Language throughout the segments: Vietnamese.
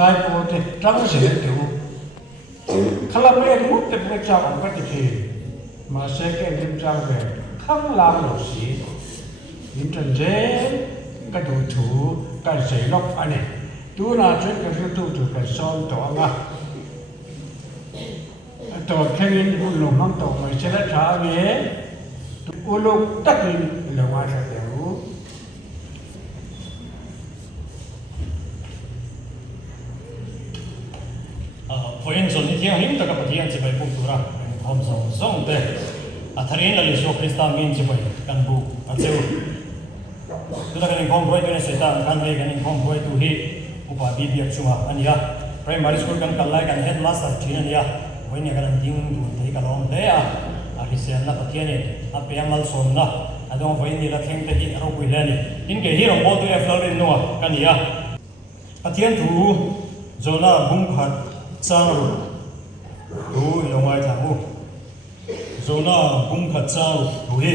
trái bộ thì trắng sẽ tiểu khá là mấy lúc thì phải chào ông cái gì mà sẽ cái điểm chào về không làm được gì điểm chân dễ cái đồ thủ cái giấy lọc anh này tu là chuyện cái tu cái son tổ nga tổ cái gì cũng lồng mang tổ mà sẽ là trả về tu lúc tất nhiên là ngoài sẽ đều phơi in zon ni hiang lim taka Pathian chi bai puk tura hom zong te atharin la lisho Krista min chi bai kan bu acheu tu kan khom hoi tu ne seta kan ve kan khom hoi tu hi upa bi biak chunga ania primary school kan kallai kan headmaster thina ania hoi ne kan ding du te ka lom te a hisian na Pathian ni apeamal som na adong hoi ni la theng te hi ro pui le ni in ke hi ro bo tu e Lalrinnunga kan ia Pathian tu zona bung khat chang ru ilongai thamu zona bung khat chang ru hi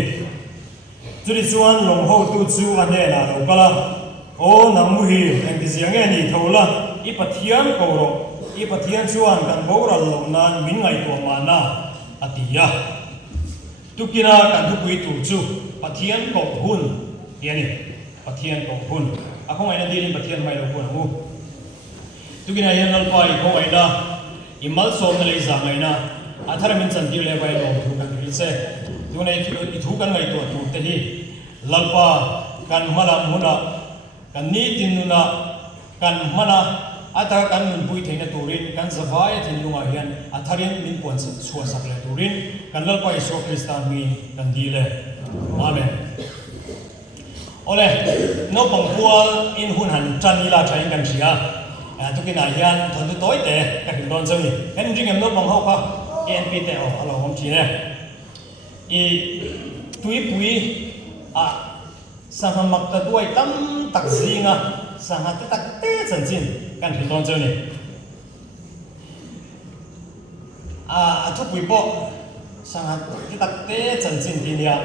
churi chuan long ho tu chu ane na lo kala o namu hi engti ziang ani thola I Pathian ko ro I Pathian chuan kan boral lo nan min ngai to mana atia tukina kan tu pui tu chu Pathian ko hun yani Pathian ko hun akong ai na din Pathian mai lo hun mu tukina yan lalpai ko ai na imal som na leiza mai na athara min chan dir le bai lo thu kan bil se tuna I thu kan ngai to tu te hi lalpa kan mala muna kan ni tinuna kan mana ata kan mun pui theina turin kan zawai thin lunga hian atharin min pon chua sak le turin kan lalpai so Krista mi kan di le amen ole no pangpual in hun han chan ni la thain kan sia tukina hian thon tu toi te ka hin don chang ni kan ring em no bang ho kha NP te ho alo hom chi ne I tui pui a sahamak ta duai tam tak zinga sahat tak te chan chin kan hin don chang ni a thu pui po sahat tak te chan chin ti nia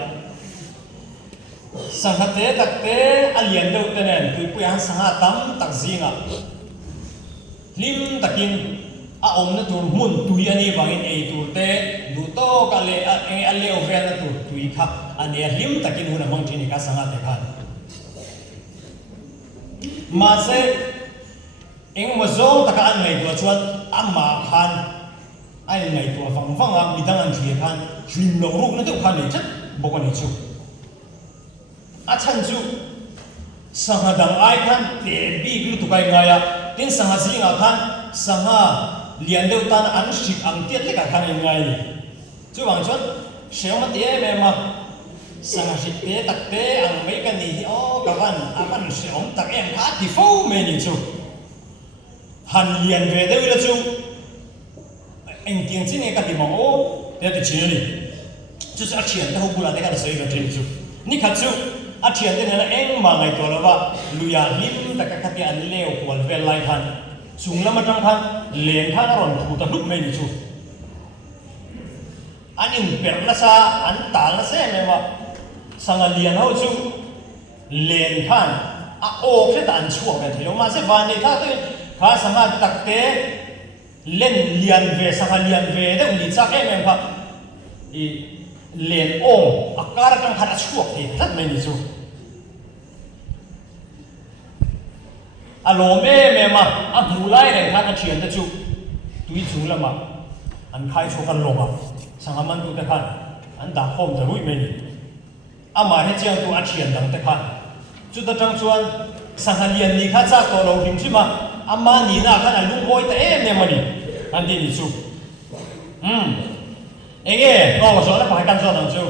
sahat te tak te alian do te nen tui pui han sahat tam tak zinga lim takin a om na tur mun tui ani wangin ei tur te du to ka le a le over na tur tui kha ani lim takin huna mang thini ka sanga te khan ma se eng ma zo taka an ngai tu chuan amma khan ai ngai tu wang a midang an thie khan hlim lo ruk na tu khan ni chat bokani chu a chan chu sanga dang ai khan te bi glu tu kai ngaya tin sanga zinga khan sanga lian deu tan an shik ang tiat le ka khan ngai ni chu wang chon shema te me ma sanga shik te tak te ang mai kan ni o ka van apan sheom tak em kha ti fo me ni chu han lian ve deu la chu eng tiang chin e ka ti mong o te ti chin ni chu sa chian ta ho bula te ka sei ka tin chu ni kha chu a thian te na eng ma ngai to lawa luya him ta ka khati an leo kwal vel lai khan chung lama tang khan len khan ron thu ta lup mai ni chu anin per la sa an tal na se me ma sanga lian ho chu len khan a o khe ta an chuak ka thilo ma se van ni tha te kha sanga tak te len lian ve sanga lian ve de ni cha ke me kha I len ong akara tang khan a chuak the that mai ni chu alo me ma a bulai re khan a thian ta chu tui chung lama an khai chu kan longa sanga man tu ta khan an da khom da rui me ni ama he chiang tu a thian dang ta khan chu ta tang chuan sanga lian ni kha cha to lo dim chi ma ama ni na khan a lung boi ta me ma ni an di ni chu enge no so na pa kan so nang chu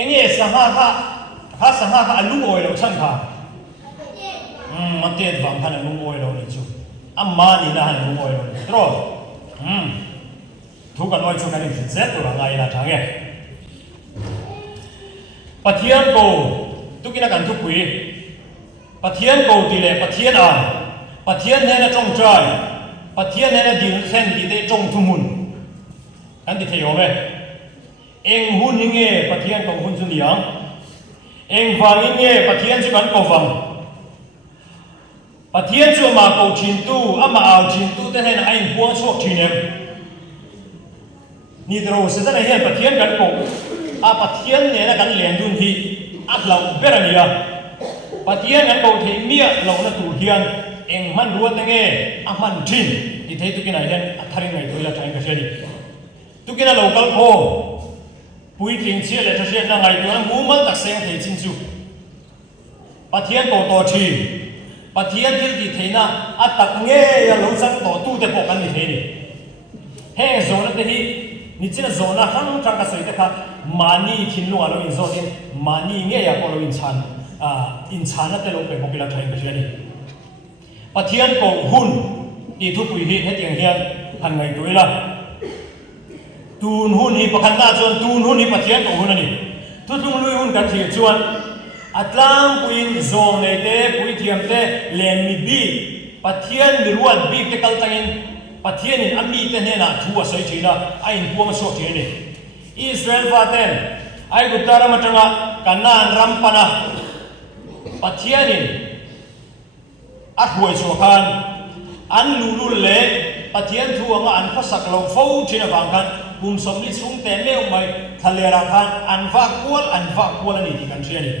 enge sanga kha a lung oi lo chan kha matiet wang khan lung oi lo ni chu amma ni na han lung oi lo ni tro thu kan oi chu kan ni zet to ngai la thange Pathian ko tukina kan thu pui Pathian ko ti le Pathian a Pathian ne na trong trai Pathian ne na ding khen di te trong thu mun kan ti theo me eng hun ni nge Pathian ko hun chu liang eng wang ni nge Pathian chu kan ko wang Pathian chu ma ko thin tu ama au thin tu te hen ai buang chuak thinem ni dro se ta hen Pathian kan ko a Pathian ne na kan len dun hi a lau berania Pathian kan ko thei mia lo na tu hian eng man ruat nge a man thin ni thei tu kina hian a tharin ngai toila thain ka sheni tu kina local ko pui tling chia le thase na ngai tu na mu mal tak seng thei chin chu Pathian ko to thi Pathian thil ti theina a tak nge ya lo sang to tu te po kan ni thei ni he zona te hi ni china zona hang tang ka sei te kha mani thin lu alo in zo tin mani nge ya ko lo in chan na te lo pe mo kila thain ka sheni Pathian ko hun ti thu pui hi he tiang hian han ngai toila tun hun hi pakhan na chon tun hun hi Pathian ko hun ani tu tung lui hun kan thi chuan atlang puin zong ne te pui thiam te len mi bi Pathian mi ruat bi te kal tangin Pathian in ami te ne na thu a sei thina a in puang so thi ni Israel fa ten ai gutara matanga kanan rampana Pathian in a huai so khan an lulul le Pathian thu anga an phasak lo fo thina wang khan bum som ni chung te meu mai thalera khan an va kwal ani ti kan thiani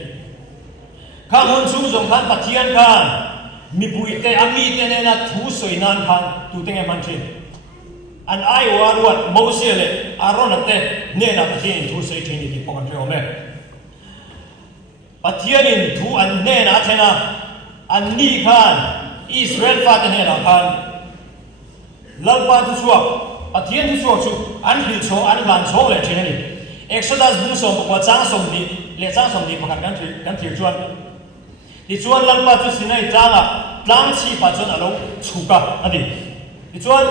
kha hon chu zong khan Pathian khan mi pui te ami te ne na thu soi nan khan tu te nge man thin an ai wa ruat Moses le Aaron te ne na Pathian thu soi thin ni ti pon theo me Pathian in thu an ne na thena an ni khan Israel fa te ne na khan lalpa tu suak Pathian tu suak chu an hil cho an lan cho le thin ni Exodus bu som ko chang som ni le chang som ni pakhat kan thil chuan ti chuan lalpa chu sinai changa tlang chi pa chuan alo chuka ani ti chuan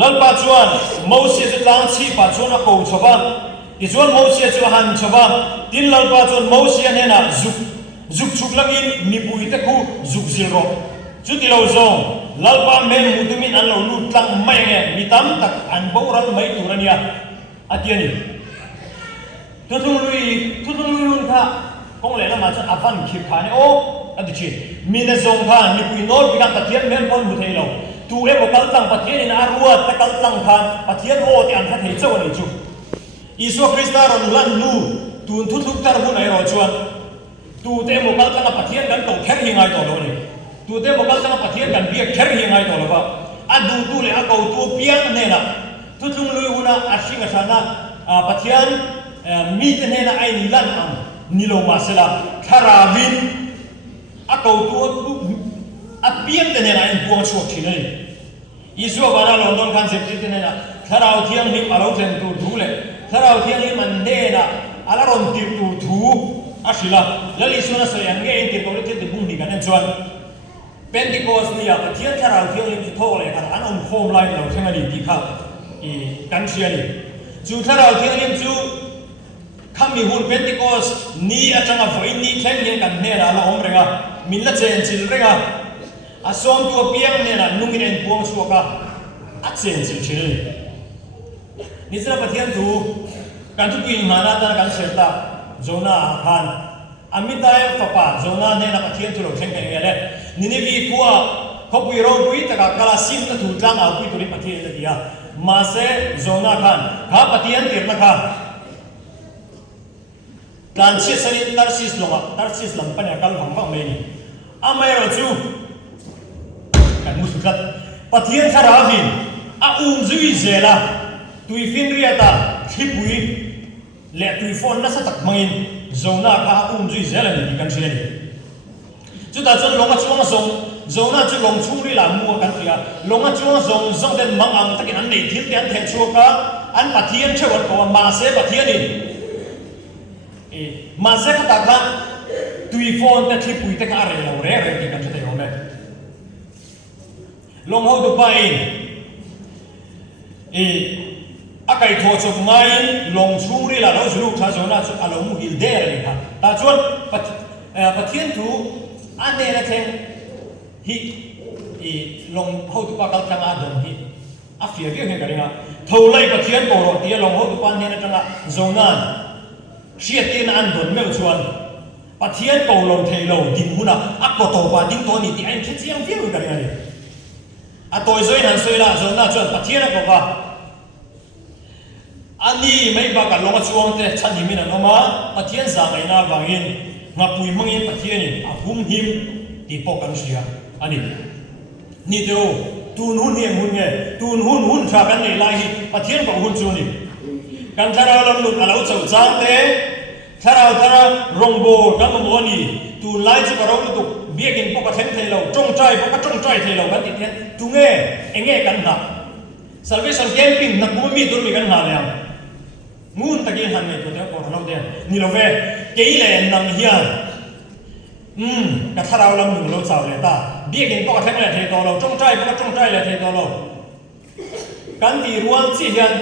lalpa chuan Moses chu tlang chi pa chuan a ko chowa ti chuan Moses chu han chowa tin lalpa chuan Moses ne na zuk chuk langin mi bui te khu zuk zil ro chu ti lo zong lalpa men mutumin an lo lu tlang mai nge mi tam tak an boral mai turania atiani tutung lui hun kha kong le na ma cha avan khip kha ne o adi chi mi na zong kha ni pui nor bi ka Pathian men pon mu thei lo tu e mo kal tang Pathian in arua ta kal tang khan Pathian o ti an kha thei chaw ni chu Isu Krista ron lan lu tun thu thuk tar bu nai ro chuan tu te mo kal tang Pathian kan to kher hi ngai to lo ni tu te mo kal tang Pathian kan bi kher hi ngai to lo ba adu tu le a ko tu piang ne na tu tung lui una a singa sana Pathian mi te ne na ai ni lan ang ni lo ma sela kharavin a ko tu a piang te ne na in buang chuak thi nei Isu ba na London kan sep te ne na kharau thiang hi alo tlen tu thu le kharau thiang hi man de na ala ron ti tu thu asila lali suna so yang nge ti ko le te bung ni kan chuan Pentecost ni ya Pathian kharau thiang lim chu tho le kan an on khom lai lo thenga ni ti kha i kan sia ni chu kharau thiang lim chu khami hun Pentecost ni atanga voi ni thleng yen kan ne ra la om renga min la chen chil renga a som tu piang ne na nungin en puang suaka a chen chil chil ni zra Pathian tu kan tu pi mana ta kan serta zona khan amitai papa zona ne na Pathian tu lo thleng kan le ni ni vi puwa khopui ro pui ta ka kala sim ta thu tlang a pui tu ri Pathian le dia ma se zona khan kha Pathian tir na kha kan chi sanin tarsis lam pa ne kal vang me ni amai ro chu kan musuklat Pathian tharavin a zui zela tui fin riata thipui le tui phone na sa tak mangin zona kha zui zela ni kan sia ni chu ta chon longa chuang song zona chu long chung ri la mu kan tia longa chuang zong den mang ang takin an nei thil tian then chu ka an Pathian chewat ko ma se Pathian ni ma se ka ta kha tui phone ta thipui ta ka re lo re ti kan te ho me long ho du pai akai tho chok mai long chung ri la lo zulu tha zona chu alo mu hil de re kha ta chuan Pathian tu an ne la theng hi long ho tu pa kal tanga dom hi a fia vi he garinga tholai Pathian ko ro ti long ho tu pa ne na tanga zonan siat tin an don mel chuan Pathian cầu lâu thầy lâu din huna ác có tổ bà din tổ ni thì anh chết chiang phiêu cái này tôi rồi hắn rồi là rồi na chọn Pathian có va anh đi mấy bà cả lâu chuông thế chân hiểm nó mà Pathian ra ngày na vangin ngập bụi măng in Pathian ni hum him thì bỏ căn xia anh đi ni đâu tuôn hun hiểm hun nghe tuôn hun tra cái này lại Pathian có hun chuông ni kan thara lam lut alau chau chang te thara rongbo kan mo ni tu lai chu karo tu biakin po ka theng thei lo trong trai thei lo kan ti ten tu nge kan na salvation camping na bu mi dur mi kan na le ngun ta gen han ne to te ko lo de ni lo ve ke le nang hian ka thara lam lu lo chau le ta biakin po ka theng le thei to lo trong trai le thei to lo kan ti ruang chi hian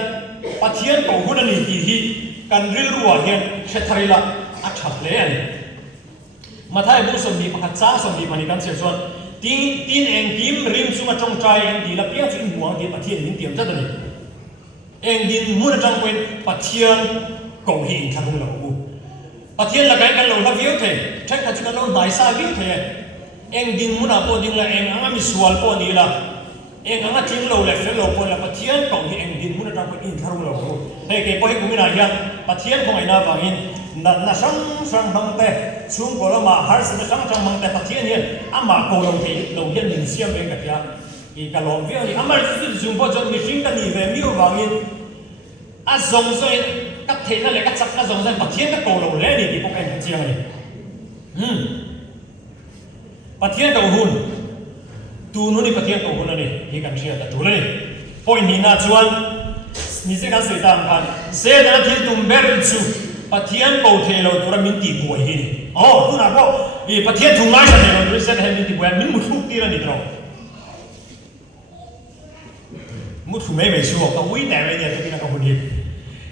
Pathian cầu hôn anh thì hi cần ril rùa hiện sẽ thay là ắt chặt lẽ anh mà thay bố sầm đi mà hạt giá sầm đi mà đi cần sẽ chọn tin anh kim rim xuống trong trai anh đi là biết chuyện muang thì Pathian những tiệm rất là nhiều anh đi muốn trong quên Pathian cầu hiện thằng không lâu Pathian là cái lâu là viết thế chắc là chúng nó nói sai viết thế anh đi muốn nào đi là anh ăn misual po đi là anh ăn tiếng lâu là phải lâu po là Pathian cầu hiện anh đi muốn trong quên in thằng lâu đây cái point của mình là hiện Pathian không ai nào vào in na sang măng tê xuống cổ là mà har sinh sang măng tê Pathian hiện mà cầu lâu thì lâu hiện mình xem về cái gì cái lòng việc thì mà dùng bao giờ mình chính cái gì về miêu vào in dùng rồi cắt thế nó lại cắt sắc nó dùng rồi Pathian cái cầu lâu lẽ thì bốc anh chia này Pathian cầu hôn tu nó đi Pathian cầu hôn này thì cần chia là chủ này point này na chuan ni se kan soi tam khan se na thil tum ber chu Pathian cầu thề lo tura min ti buai hi tu na ko i Pathian thung ngai sa thề lo se he min ti buai min mu thuk ti ra ni tro mu thu me chu ka ui ta ve ya tu na ka huni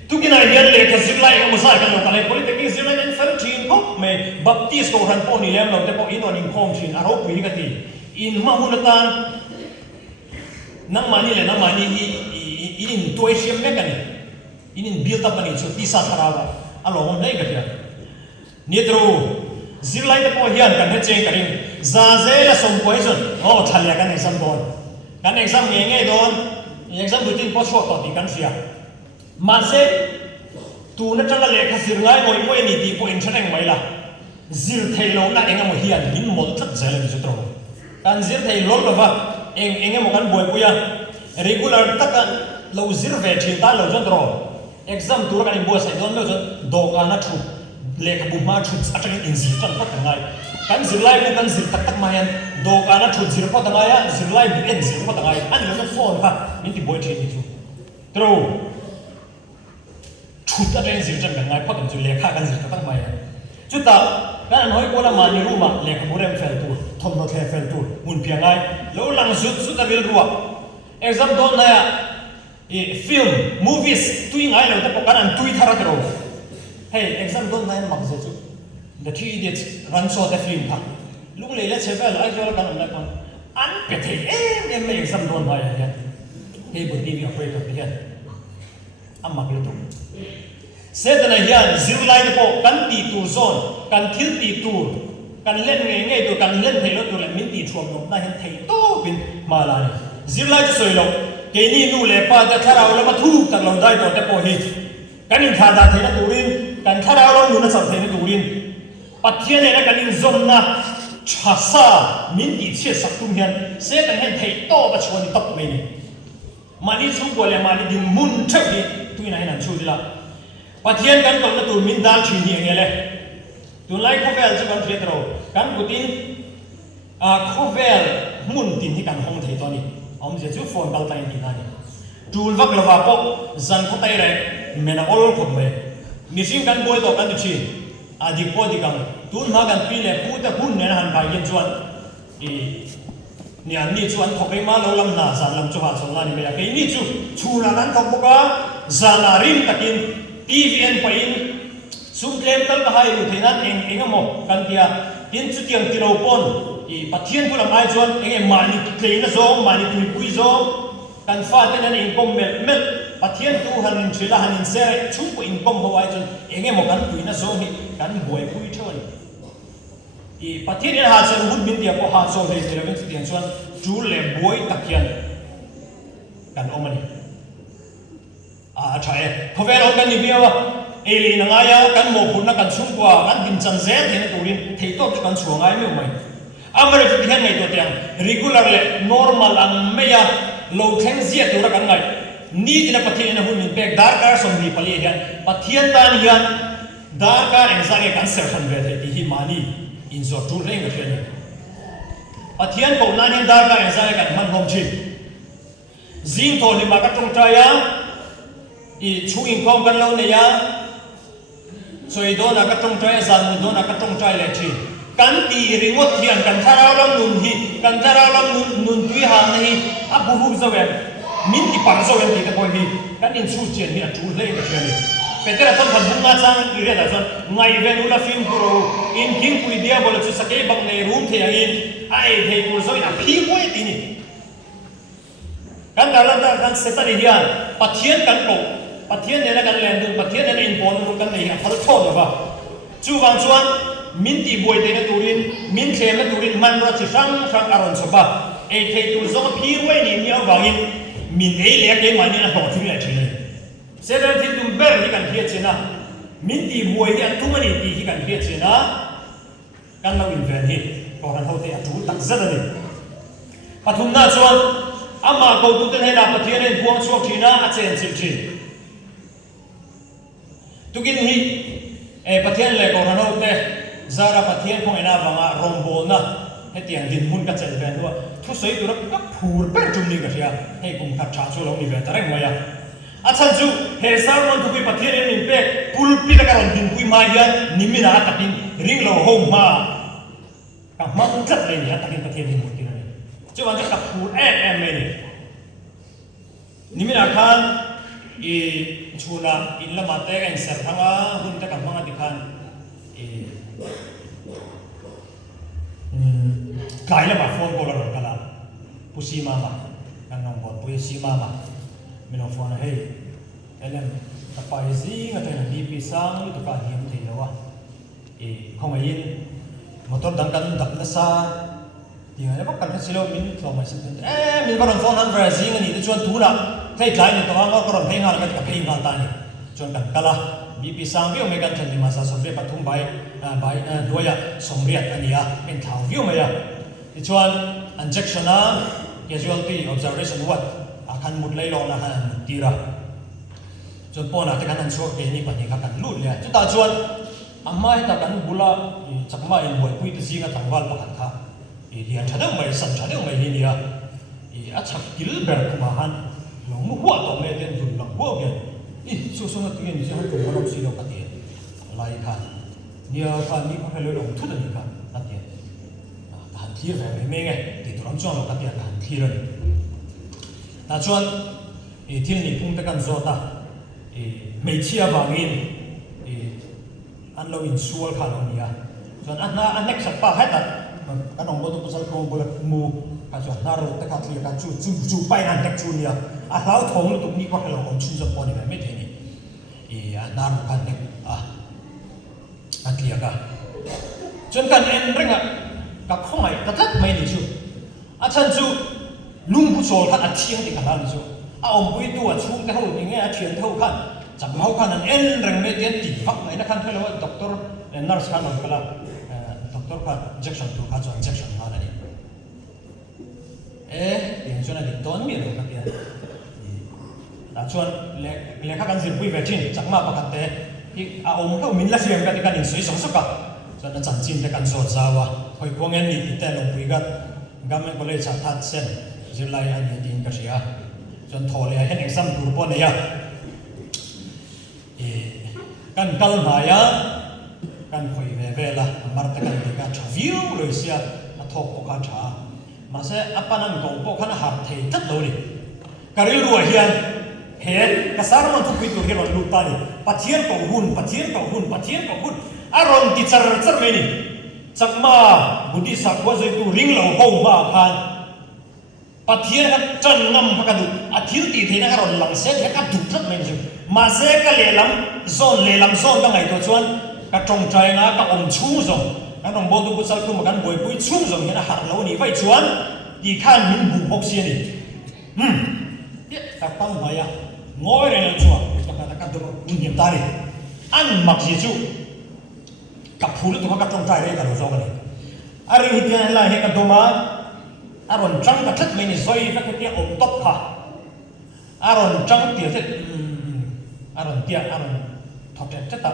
tu ki na hian le ka zip lai ka mu sai kan lo ka le politics zip lai en fan chin ko me baptist ko han po ni lem lo te po in on in khom chin a ro pi ka ti in ma hun tan nang mani le nang mani in tuition mekani in build up ani chu tisa tharawa along nei gatia nitro zirlai te po hian kan he cheng karing za ze la som poison thalia kan exam nge don exam routine po short to ti kan sia ma se tu na tanga le kha sir ngai moi ni ti po in thaneng mai la zir thailo na enga mo hian in mol thak zela ni chu tro kan zir thailo lo wa enge mo kan boi puya regular takan lâu zir về thì ta lâu cho rồi exam tour cái bữa sai don lâu cho đồ cả nó chụp lệ cái bụng mà chụp ở trong in zir trong phát ngay kan zir lai cũng kan zir tak mai đồ cả nó chụp zir phát ngay á zir lai bị en zir phát ngay anh nó phone ha mình thì bồi thì chú trâu chụp ở trong zir trong ngay phát trong lệ khác kan zir tak mai chú ta cái anh nói cô là mà như mà lệ cái bữa em phải tour thom nó theo phải tour muốn piang ngay lâu lăng rút ta biết ruộng exam don này film movies tui ngai lo ta po kan tui thara tro hey exam don nai mak je chu the three idiots run so the film ha lung le le chevel ai jo kan na kon an pe the em exam don mai ya hey bu tv operator hian amak le tu se da na hian zir lai de po kan ti tur zone kan thil ti tur kan len nge do kan len thei lo tu le min ti thuam no na hen thei to bin ma la ni zir lai soi lo cái ni nu le pa ta thara lo ma thu tak lo dai to te po hi kan in tha da the na turin kan thara lo nu na sam the na turin Pathian ne kan in zon na chasa min ti che sak tum hian se kan hen thei to ba chon ni top me ni mani chung ko le mani din mun thak ni tu na hian chu dila Pathian kan to na tur min dal thi ni ngele tu lai ko vel chu kan thre tro kan putin khovel mun tin hi kan hong thei to ni ông sẽ giúp phone bao tay đi này, chul vak lava po zan thắt tay này, mena all khom me, missing kan boy to kan chi, adi po di kam, tun ma kan pile puta hun nena han bai yen chuan, ni an ni chuan thok ma lo lam na zan lam chu ha song la ni me ya ke ni chu chula nan thok boka zana rim takin tvn pa in sum klem tal ka hai ru thina engamo kan tia tin chu tiang tiro pon Pathian pun amai jual, enggak mani klien zong, mani tui zong, kan fatin an income mel, Pathian tu hanin cila hanin sere, cukup income hawa jual, enggak mau kan tui na zong, kan buai pui cuan, Pathian ni ha sen hun min dia ko ha so le le ben tiang chuan chu le boy takian kan omani thae khovel on kan ni biawa eli na nga ya kan mo phun na kan chung kwa kan din chan ze the na turin thei to kan chuangai me mai amare ti hian ngai to tiang regular le normal ang meya lo theng zia to ra kan ngai ni dina Pathian na hun min pek dar kar som ni pali hian Pathian tan hian dar kar engzari kan ser khan ve the hi mani in so tu reng ka hian Pathian ko nan hian dar kar engzari kan man hom chi zing to ni ma ka tong ta ya chu in khom kan lo ne ya soi do na ka tong ta ya zan do na ka tong ta le chi kan ti ringot hian kan tharau lam nun hi kan tharau lam nun tui ha nei a bu hu zo wen min ti par zo wen ti te poi hi kan in chu chen ni a chu le ka hian Peter aton kan bunga chang ire da zon ngai ven ula film pro in king pui dia bol chu sakei bang nei room the in ai thei kur zo ina phi poi ti ni kan dalam da kan setari hian Pathian kan ko Pathian ne na kan len du Pathian ne in pon ru kan nei a phal tho da ba chu wang chuan min ti boi te na turin min khem na turin man ro chi sang sang aron so ba ei thei tur zo phi wai ni mi awangin min ei le ke mani na ho thing la thi nei Sedar ti tum ber ni kan hiat chena min ti boi hi atumani ti hi kan hiat chena kan lo in ven hi ko ran ho te atu tak zat ani pathum na chuan ama ko tu ten hena Pathian en buang chuak thina a chen chim thin tukin hi Pathian le ko ran ho te zara Pathian ko ena wanga rombol na hetiang din mun ka chen ven do thu sei tu ra ka phur ber tum ni ka ria hei kum kha cha chu lo ni ven tareng maya Asan ju he sarmon tu Pathian in pe pulpi da karon din pui ma hian nimina atakin ring lo home ma ka mang tat le ni atakin Pathian ni mutin ni chu wan ka phur em ni nimina khan chuna in la mate ga in ser thanga hun ta ka manga dikhan kai la ma phone ko la kala pusi mama kan nong bot pusi mama Minofona hey, elem tapai zi ngate na di pisang itu ka hiam thei lawa khongain motor dangkan dak na sa dia ne bakal silo min so mai sin min baron phone han brazil ni tu chuan tu la thei tlai ni to ang ko ron thei ngal ka phei ngal ta ni chuan kan kala bi pisang bi me kan than ni ma sa somre pathum bai bai doya somriat ania en thau view ma ya ti chuan injection na casualty observation what akan mulai lo na han tira chon pona te kan chuak ke ni pani ka kan lut le chu ta chuan amai ta kan bula chakma in boi pui te singa tangwal pa kan kha dia thadang mai san thadang mai ni ya a chak kil ber kuma han lo mu huwa to me den dun lang huwa gen so so na tien ni han ko lo si lo ka ti lai kha nia kha ni ko helo lo thu da ni ka ta ti ta han thir ve me nge ti trom chon lo ka ti ta han thir ni na chuan thil ni phung te kan zota mei chia wangin an lo in sual kha lo nia chuan an next pa hata kan ong lo tu pasal ko bol mu ka chuan na ro te ka thli ka chu pai nan tek chu nia a hlau thong lu tu ni ko helo on chu zo pon ni me the ni na ro kan nek an thli ka chuan kan en renga ka khomai ta tat mai ni chu a chan chu lung bu chol khan a thiang ti khala ni chu a om pui tu a chung te ho ni nge a thian tho khan cham ho khan an en reng me tian ti fak mai na khan phelo doctor nurse khan on kala doctor khan injection tu kha chuan injection ha na ni tiang chuan a di ton mi lo ka tia ta chuan le kha kan zir pui ve thin chakma pakhat te hi a om ho min la siam ka ti kan in soi song soka chuan a chan chin te kan so zawa hoi kuangen ni ti te lo pui gat government college a that sen July an din ka sia chon thole hen exam tur po ne ya kan kal maya kan khoi ve ve la mar ta kan ka thaviu lo sia a thok ko ka tha ma se apanam ko po khana har thei tat lo ni karil ru hian he ka sarman tu pui tur he ron lu ta ni Pathian ko hun aron ti char me ni chakma budi sakwa zai tu ring lo ho ma khan Pathian kan chan ngam pakadu athil ti theina karon lang se he ka duk thak men ju ma se ka lelam zon ka ngai to chuan ka tong trai nga ka om chu zo anh ông bố tôi bút sal cũng mà anh bồi bùi chung rồi hiện là hạt lâu này vậy chuan đi khan mình bù bốc xia đi tiếc ta tâm nói à ngồi đây là chùa ta cắt được un hiểm ta đi ăn mặc gì chú cặp phụ nữ tụi nó cắt trong trai đây là đồ do cái này ari hi tian la he ka doma aron trăng ka thất mình zoi ka cái tia ôm tóc kha aron trăng tia thế aron tia aron thọt chết ta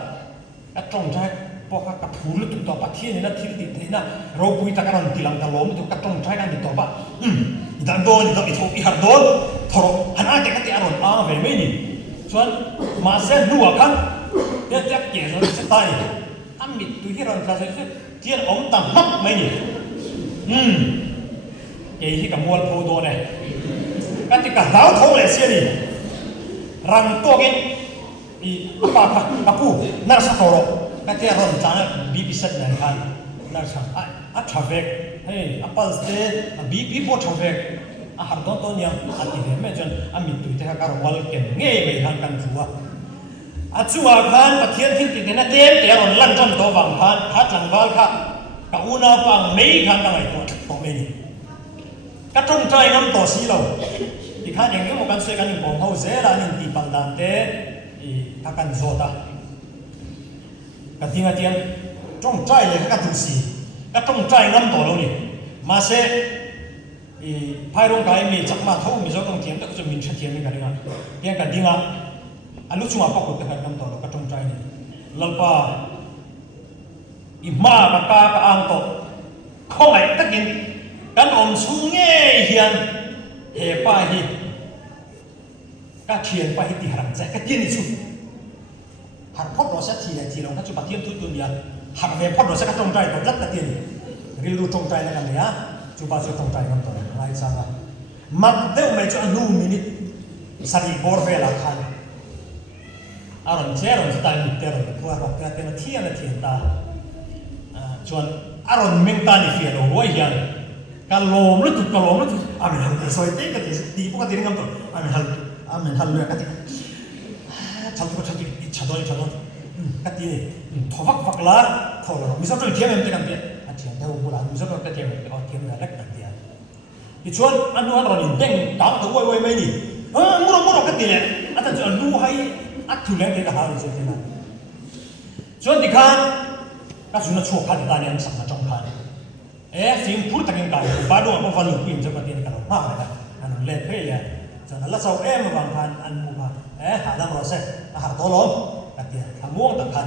cái trong trai po ka cặp phụ nữ tụi tao Pathian này nó thi đi thế na rau bùi ta aron tilang ta lom tụi cắt trong trai kan đi tao ba idan don idan itu ihar don thoro han a cái aron a về mấy ni chuan mà sẽ nuo kan dia tiap kia rồi sẽ tai ăn mít tụi hirar ta sẽ tiền ống tầm hấp mấy nhỉ cái cả mua phô đồ này cái thì cả ráo thấu lại xe đi răng to cái đi apa aku nar sakoro cái thì ron chana bibi set này kan nar sa traffic hey apal ste bibi bo traffic har don to niang ati me jon amit tu te ka wal ken nge me han kan chuwa achua khan Pathian thil ti na tem te ron lan jan to wang khan khat lang wal kha ka una pang mei khan dai to me ni ka trong trai ngam to si lo ti khan eng mo kan se kan bom ho ze la nin ti pang dan te i ka kan zo ta ka tinga tiang trong trai le ka tu si ka trong trai ngam to lo ni ma se i phai rong kai mi chak ma tho mi zo kong tiang ta ko min cha tiang ni ka ringa tiang ka dinga alu cuma apa kau tekan kam tolo katong try ni lalpa ima ka ang to kong ai takin kan om sunge hian he pa hi ka thien pa hi ti haram cha ka tin ni chu har phot ro sa thi la thi long ka chu Pathian tu ya har ve phot ro sa katong try to lat ka tin ril ru tong try na kan ya chu ba chu tong try kam to lai sa ga mat deu me chu anu minute sari bor ve la khan aron cheron style mitero tua ro ka tena thian ta chuan aron mengta ni fielo roi hian ka lom lu tu amen hal soi te ka ti po ka ti ngam to amen hal lu ka ti chal tu chati chadoi ka ti thowak la tholo mi so tu thiam em te kan ti a thiam ta u la mi so ka thiam o thiam na lek ka ti ti chuan anu aron in deng ta to woi mai ni muro ka ti le ata chu anu hai at thu le cái hào gì thế này, cho nên khan các chúng nó chua khan ta nên sắm trong khan, phim phút tăng cái ba đồ mà vào lục pin cho cái tiền cái đó mà này, anh lên thế là, cho nên là sau em mà bằng khan anh mua mà, hà nam rồi sẽ, hà to lắm, cái tiền, hà muông tăng khan,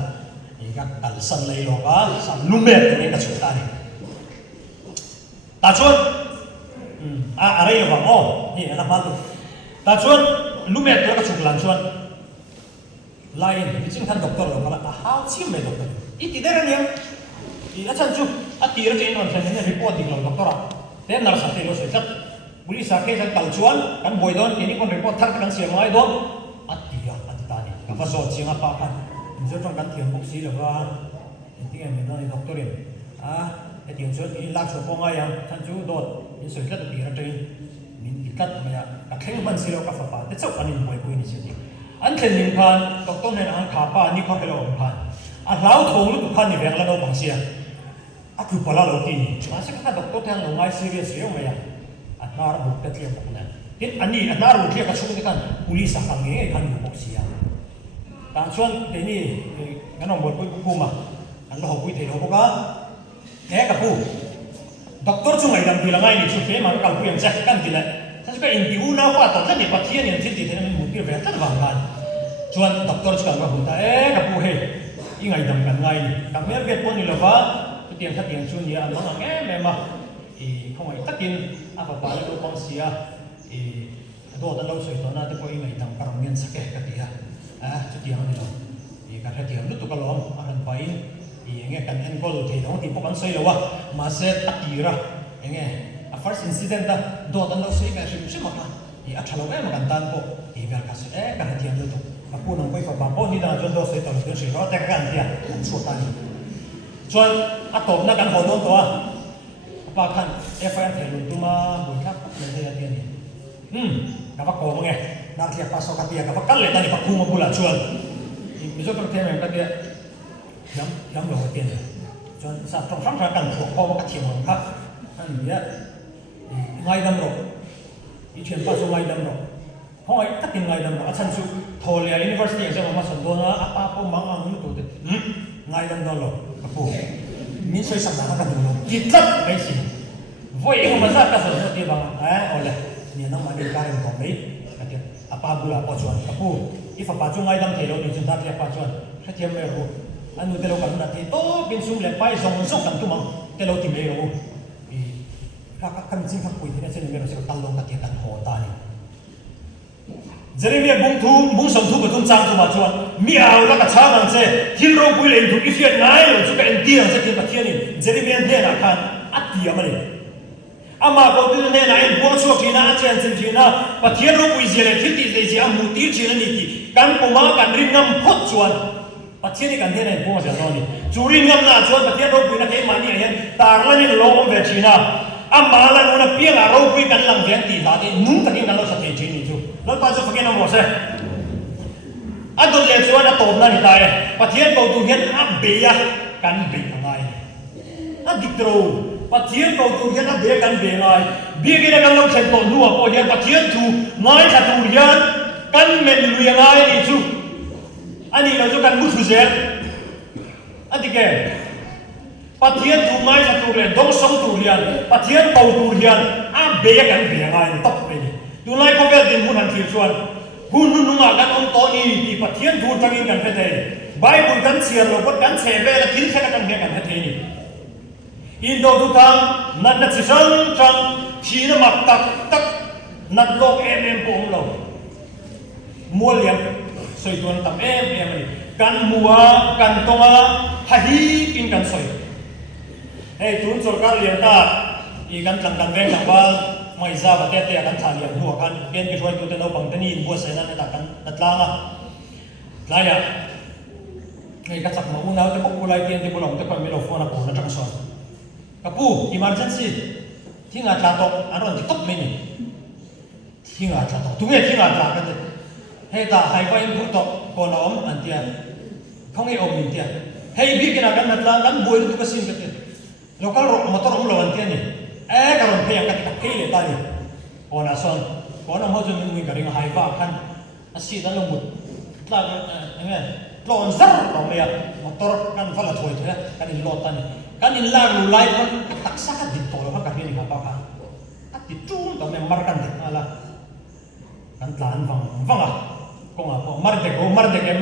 cái cẩn sân lấy rồi cả, sắm núm bẹt cái cái chúng ta này, ta chuan, ở đây là bằng ô,นี่là mal luôn, ta chuan, núm bẹt cái chúng làm chuan lain bikin kan doktor lo kala how sim me doktor iti dera niang I asan chu ati ra chain on san ne reporting lo doktora te nar sa te lo se chat police sa ke san kal chuan kan boi don ini kon report thar kan sia mai don ati ya ati ta ni ka fa so chinga pa kan zo tong kan thiam bok si lo wa ti em no ni doktor em e tiang chuan I lak so po ngai yang san chu dot in so chat ti ra chain min kat ma ya ka thleng ban si lo ka fa pa te chau anin boi boi ni si anh thấy những phan doctor này anh khá pa ni có cái lo phan anh lão thầu lúc phan ni việc là đâu bằng xia anh cứ bảo là lâu tin mà sẽ các doctor theo lâu ngay serious rồi mà anh nói là một cái chuyện bốc này cái anh đi anh nói là cái số cái kan police sa kang nghe kan bốc xia tang xuân thế ni cái nó một cái mà anh lo học cái thế nó có nghe cả phụ doctor chung ngày làm việc là ngay ni chung thế mà cái cái chắc kan thì lại sabi ka hindi una pa to tadi Pathian yang tindi tena mungkin betul bangkan cuan doktor juga nggak buta kapuhe ingai dam kan ngai ni kami lihat pun ni lava tiang sun ya amang memang không ai takin apa pala do pangsia do ta lo soi to na te ko ingai dam karamian sakeh katia chu tiang ni lo ka tiang lu tu kalom aran pain nge kan en gol the no ti pokan soi lo wa ma se atira nge first incident da do tan lo sei ka sim ma I athalo em kan tan po I ver ka se kan tiang lu tu ka pu nang koi fa ba po ni da jon do sei to lo sei ro ta kan tia chu ta ni chuan atop na kan ho don to pa khan FIR the lu tu ma bu khap le the tia ni ka va ko nge na thia pa so ka tia ka va kal le ta ni pa khu ma bula chuan mi zo to the me ka tia yam lo tia ni จนสับตรงข้างกันหัวคอมันกระเทียมมันครับอันนี้ไงดำรกอีเชียนป้าส่งไงดำรกห้อยตักกินไงดำรกฉันสุโทรเรียน University อย่างเช่นมาสันโดนะป้าพ่อมังอังนี่ตัวเด็ดไงดำรกกระปูมีช่วยสักหนากันดูลงกินจัดไม่สิว่าเองมันสักกระสุนสติบังเอาเลยเนี่ยน้องมาเดินการเรื่องของนี้กันเดียวป้าบุระป้าชวนกระปูอีฝ่ายป้าช่วยไงดำเทโลนี่จุดนัดเรียกป้าชวนถ้าเทียมไม่รู้อันนู้นเทโลกันนัดที่โตเป็นสุ่มเลยไปส่งกันตุ้มเทโลที่ไม่รู้ถ้ากันจริงถ้าคุยที่นี่จะมีเราจะตั้งลงกันเกี่ยวกับหัวตานี่จะได้มีบุ้งสมทุกข์ตุ้มจางตุ้มมาชวนมีเอาแล้วก็ช้ามันเจที่เราคุยเล่นถูกอีเฟียนไงเราจะเป็นเดียร์จะเป็นประเทศนี้จะได้มีอันเดียร์นะครับอัดเดียร์มาเลยอามาบอกที่เนี่ยนะบัวชัวจีน่าเจนจีน่าประเทศเราคุยเสียเลยที่ตีเสียมุตีจีน่านี่ที่กันปุ่มกันริมน้ำพดชวนประเทศนี้กันที่ไหนบัวเสียนอนี่จูริมน้ำน่าชวนประเทศเราคุยนักเอ็มมันนี่เห็นตาละนี่โลกเวจีน่าอามาละนู้นเพียงเราคุยกันหลังเวียนตีตาที่นุ่งตะกี้กันเราสเตจีนี่จูแล้วป้าจะฟังยังไงมั่งเสอันตัวเลี้ยงชวนอันโตนั่นนี่ตายประเทศเราดูเห็นอับเบียกันเบียอะไรอันดิกรูประเทศเราดูเห็นอับเบียกันเบียอะไรเบียกันกันเราเช่นตัวนัวพอเห็นประเทศถูง่ายชัดตัวเห็นกันเมนลุยง่ายนี่จูอันนี้เราจะกันมุดเสียอันที่แกประเทศถูง่ายชัดตัวเรียนต้องส่งตัวเรียนประเทศเราตัวเรียนอับเบียกันเบียง่ายตับไปนี่ดูไล่ก็เป็นดินมุนันทีส่วนหุ่นนุ่งกันองตอนีที่ประเทศถูจังกันเป็นเองใบบุญกันเสียหลบกันเสพและทิ้งแค่กันเพียงกันเป็นเองอินโดทุกทางนั่นนักศึกษาจังที่นมักตักนัดโลกเอ็มปงโลกมัวเลี้ยงสวยตัวนั้นเอ็มนี่กันมัวกันตรงฮัฮีกินกันสวยเฮ้ยทุนสุรการเลี้ยงตาอีกันหลังกันแรงหลังว่าไม่ทราบว่าแต่กันถ่ายอย่างหัวกันเป็นกิจวัตรตัวเต้าบังตนีบัวเสนาในตากันตัดล้างหลายอย่างไอ้กระสับมาอุ้นเอาแต่พวกกูไล่เตียนที่บุหรี่แต่คนไม่รู้ฟ้อนปูนั่นจังสอนกับปูอิมารจันซีที่งานจัดตกอันนั้นที่ตกไม่นี่ที่งานจัดตกทุกอย่างที่งานจัดกันเลยให้ตาให้ไฟพูดตกก่อนล้อมอันเดียเขาให้อมเดียให้บิ๊กกันนัดล้างกันบัวitu kesinกันเลยเราก็รถมอเตอร์ของเราอันเดียนี่kalau pihak kita pilih tadi, orang son, orang mau jadi mungkin kering haifa kan, asyik dalam mud, lalu ni, lonser, orang motor kan falas tu ya, kan ini lotan, kan ini lalu lain kan tak sangat ditolak kan kami ni apa kan, itu tu memang markan dek, alah, kan telan fang ah, kau apa, mardek,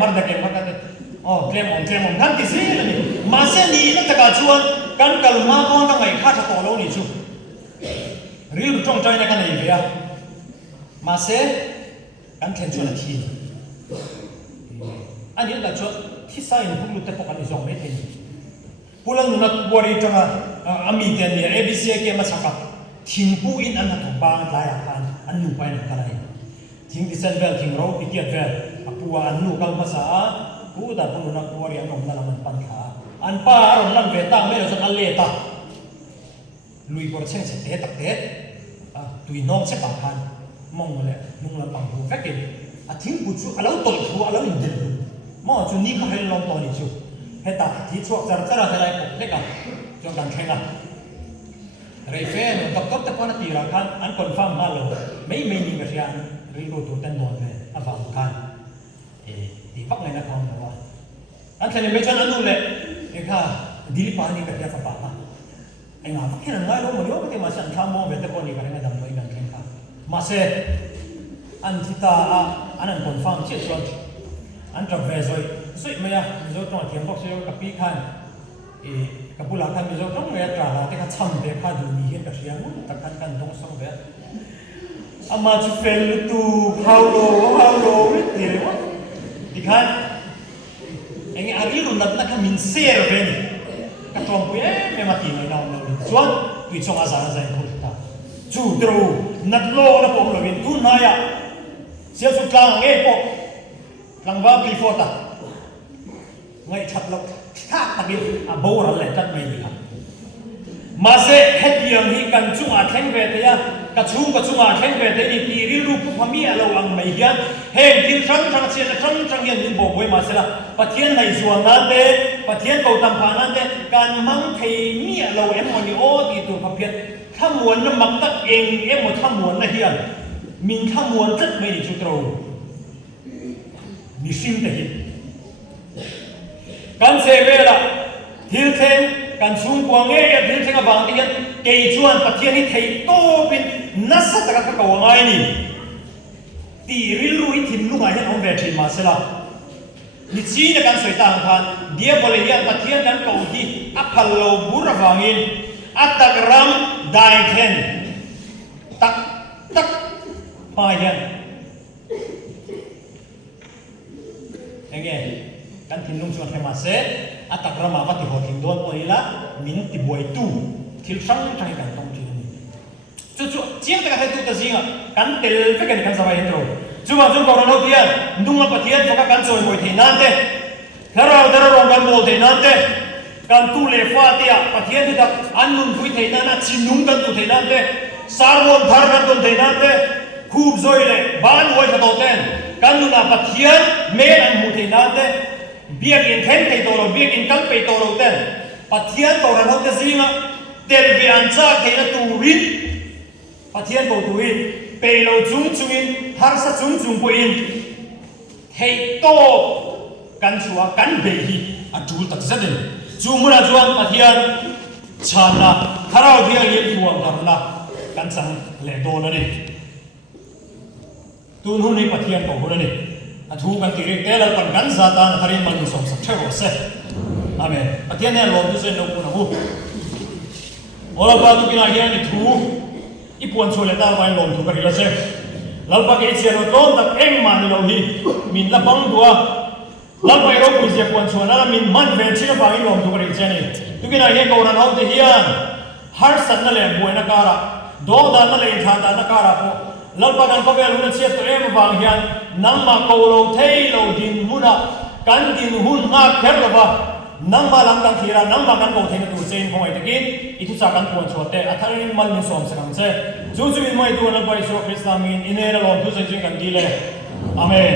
markan dek, oh claim on, kan di sini ni, masa ni nak terkacuan, kan kalau makan tak mai kata tolong ni tu. Real trongใจในกันไหนเบียมาเสกันเขียนชวนทีอันนี้แต่ชวนที่ใส่พวกลูกเตปกันอีกสองเมตรพวกเราหนุนบริจาคอามีเดียนเนี่ย ABC เกมมาสักกับทิ้งผู้อินอันนั้นถูกบางหลายอันหนุ่มไปหนึ่งกันไหนทิ้งดิเซนเวลทิ้งเราพิเทียนเวลปัวอันหนุ่มกัลมาสาผู้แต่พวกเราบริจาคน้องนั่นมันปัญหาอันป้าเรานั่งเวตังไม่เราจะอันเล่ตาลุยบริเชงเสด็จตักเด็ดตุยน้องเช็คปากคันมองมาเลยนุ่งลำปังหูแค่เก็บทิ้งกูชูอะไรตัวชูอะไรอินเดียมองชูนี่เขาให้ลองตัวนี่ชูให้ตัดที่ช่วงจะอะไรผมเล็กอ่ะจนกันแข่งอ่ะเรย์เฟ่นกับแต่คนตีราคันอันคนฟังมาเลยไม่ยิงกระเทียนรีโรตัวเต้นโดนเลยอันฟังคันตีพักไงนะคอมนะว่าอันเทเลไม่ใช่อันนู้นเลยเอ้ค่ะดิลิปานี่กระเทียนฟังอ่ะไอ้งาแค่นั้นง่ายลงมาเยอะก็ที่มาสั่งทำมองแบบแต่คนนี้ก็ได้ดำตัวอีกนั่นเองค่ะมาเสอันที่ตาอันนั้นคนฟังเชื่อชวนอันจับเวซอยสุดไหมอ่ะมิโซต้องเทียมบอกเชื่อกับปีขันกับบุหรี่ขันมิโซต้องเวทราลาที่เขาทำเด็กเขาดูนี่เห็นกับเสียงตะกันกันต้องส่งเวทอามาจุเฟลตูฮาวโลวิทย์วะที่ขันไอ้เงี้ยอาริรุนัดนักมินเซ่เวนี่กระทรวงปุ้ยไม่มาตีไม่นอนเลยส่วนวิจงอาสาใจคนต่างจู่ตรูนัดโลนะผมเลยทุนนายะเสียสุดกลางเงี้ยพวกหลังว่าปีโฟตาไงชัดแล้วข้าตะกี้โบราณเลยจัดไม่ดีครับมาเสเฮ็ดยังฮีกันจุงอาแข่งเวทียะ กระชุ่มอาเช่นแบบนี้ตีริรูปพมีเราอังไม่เหี้ยเห็นที่ครั้งเสียครั้งเหี้ยนี่บอกไว้มาเสละปะเทียนในส่วนนั้นเด้ปะเทียนเก่าตำผานั้นเด้การมั่งเทมีเรามอนิโอตีตัวพะเพียนถ้ามวนน้ำมักตักเองหมดถ้ามวนนะเหี้ยมินถ้ามวนจัดไม่ได้ชุดเรามีสิ่งแต่หินการเสวละทิลเทงการชุ่มกวางทิลเทงบางทีนั้นเกยชวนปะเทียนนี่เทโตเป็นนัสตะกับกวางไงนี่ตีริลุยทิมลุงไงให้องเวทีมาเสละนิชีในการสวยต่างกันเดียบริยาปะเทียนนั้นเก่าที่อัพพลโลบุรฟังินอัตกรัมไดเทนตักพายันยังไงกันทิมลุงชวนให้มาเสอัตกรัมมาวัติหัวทิมโดนโอลิละมินติบวยตู้ทิลช่างใจกันตรงที่นี่จู่ๆเจียงแต่กันให้ตู้ตะซิงกันเตลไปกันกันสบายเห็นตัวจู่ๆก่อนเราเทียนดุงมาปะเทียนพวกกันสวยบวยที่นั่นเต้ถ้าเราลองกันโมเดนั่นเต้กันตู้เลฟ้าเตียปะเทียนที่ดักอันนุ่นคุยที่นั่นนะชินุงกันตู้ที่นั่นเต้สารวนทาร์กันตู้ที่นั่นเต้คูบซอยเลยบ้านไว้ขดเต้นกันนุ่นปะเทียนเมลอันมูที่นั่นเต้เบียกินเทนที่ตัวเราเบียกินกันไปตัวเราเต้นปะเทียนตัวเราเต้ซิงะเตลเวียนซ่าที่นั่นตูรินปะเทียนตัวตูรินเปโลจุงอินฮาร์สจุงปุยอินเทโตกันชัวกันเบฮีอัจูตักเสด็จจูมุนาจวนปะเทียนชานะคาราเทียนเลี้ยงตัวกันละกันสังเล่โดนนี่ตูนหุ่นในปะเทียนของคนนี่อัทูกันตีเรียกเตลปันกันซาตานทาริมันมุสองสักเท่าเสอาเมนปะเทียนเนี่ยลมดุเซนนกุนะฮูโอลาบาตุกินาเฮียนี่ทูอีปวนชวนเลต้าไว้ลมทุกกันละเซลัลปะเกเชียโรโตนตักเอ็งมานี่เราฮีมินละบังตัวลัลไปรบกุศลกวนชวนนั่นมินมันเวชินะฟังอีลมทุกคนเจนี่ทุกินาเฮกอรันเอาเดียนฮาร์สันนั่นแหละบวยนักการะโดดนั่นแหละทานนักการะพอลัลปะกันก็เวลุนเชียตัวเอ็มฟังเฮียนนังมาโกโลเทโลดินมุนะกันดินหุ่นงาเคร์ลวะนังมาลังกันทีระนังมากันโกเทนตัวเจนคงไอ้ตะกี้อิทุสากันกวนชวนแต่อัธรินมันมีสองสังเจจู่ๆอินไม่ตัวนักไปโชว์คริสต์มินอินเนอร์ลมทุกสิ่งกันดีเลยอาเมน